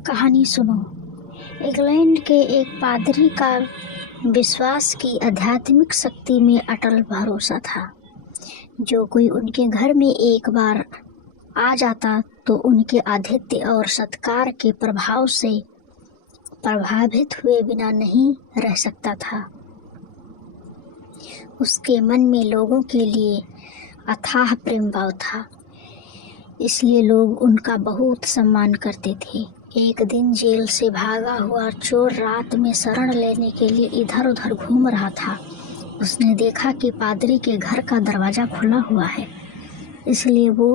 कहानी सुनो। इंग्लैंड के एक पादरी का विश्वास की आध्यात्मिक शक्ति में अटल भरोसा था। जो कोई उनके घर में एक बार आ जाता तो उनके आतिथ्य और सत्कार के प्रभाव से प्रभावित हुए बिना नहीं रह सकता था। उसके मन में लोगों के लिए अथाह प्रेम भाव था, इसलिए लोग उनका बहुत सम्मान करते थे। एक दिन जेल से भागा हुआ चोर रात में शरण लेने के लिए इधर उधर घूम रहा था। उसने देखा कि पादरी के घर का दरवाज़ा खुला हुआ है, इसलिए वो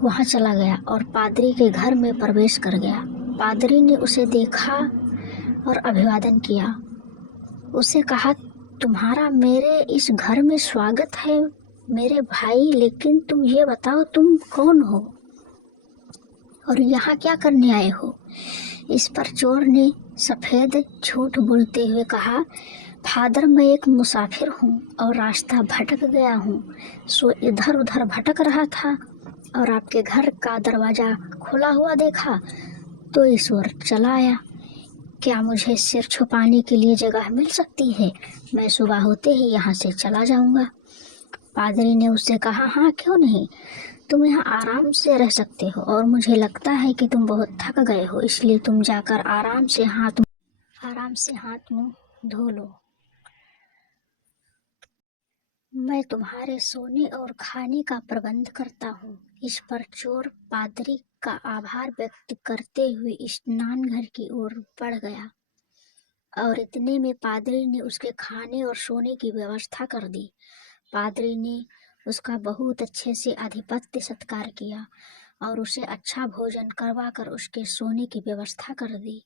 वहाँ चला गया और पादरी के घर में प्रवेश कर गया। पादरी ने उसे देखा और अभिवादन किया। उसे कहा, तुम्हारा मेरे इस घर में स्वागत है मेरे भाई, लेकिन तुम ये बताओ तुम कौन हो और यहाँ क्या करने आए हो? इस पर चोर ने सफ़ेद झूठ बोलते हुए कहा, फादर मैं एक मुसाफिर हूँ और रास्ता भटक गया हूँ, सो इधर उधर भटक रहा था और आपके घर का दरवाज़ा खुला हुआ देखा तो इस ओर चला आया। क्या मुझे सिर छुपाने के लिए जगह मिल सकती है? मैं सुबह होते ही यहाँ से चला जाऊँगा। पादरी ने उससे कहा, हाँ क्यों नहीं, तुम यहाँ आराम से रह सकते हो और मुझे लगता है कि तुम बहुत थक गए हो, इसलिए तुम जाकर आराम से हाथ मुंह धो लो। मैं तुम्हारे सोने और खाने का प्रबंध करता हूँ। इस पर चोर पादरी का आभार व्यक्त करते हुए स्नान घर की ओर बढ़ गया और इतने में पादरी ने उसके खाने और सोने की व्यवस्था कर दी। पादरी ने उसका बहुत अच्छे से आधिपत्य सत्कार किया और उसे अच्छा भोजन करवा कर उसके सोने की व्यवस्था कर दी।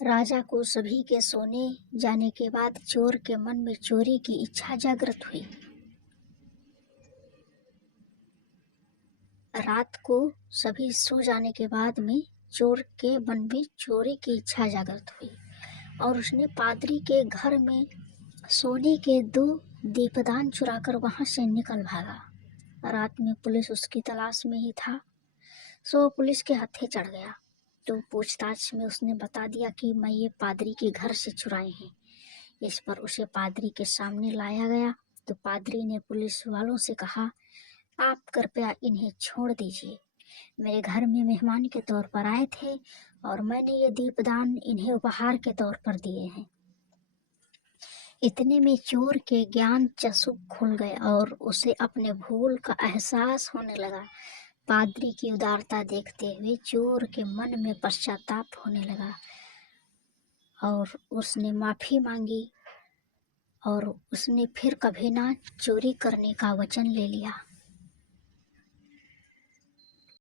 राजा को सभी के सोने जाने के बाद चोर के मन में चोरी की इच्छा जागृत हुई। रात को सभी सो जाने के बाद में चोर के मन में चोरी की इच्छा जागृत हुई और उसने पादरी के घर में सोने के 2 दीपदान चुराकर वहां से निकल भागा। रात में पुलिस उसकी तलाश में ही था, सो पुलिस के हत्थे चढ़ गया। तो पूछताछ में उसने बता दिया कि मैं ये पादरी के घर से चुराए हैं। इस पर उसे पादरी के सामने लाया गया तो पादरी ने पुलिस वालों से कहा, आप कृपया इन्हें छोड़ दीजिए। मेरे घर में मेहमान के तौर पर आए थे और मैंने ये दीपदान इन्हें उपहार के तौर पर दिए हैं। इतने में चोर के ज्ञान चक्षु खुल गए और उसे अपने भूल का एहसास होने लगा। पादरी की उदारता देखते हुए चोर के मन में पश्चाताप होने लगा और उसने माफ़ी मांगी और उसने फिर कभी ना चोरी करने का वचन ले लिया।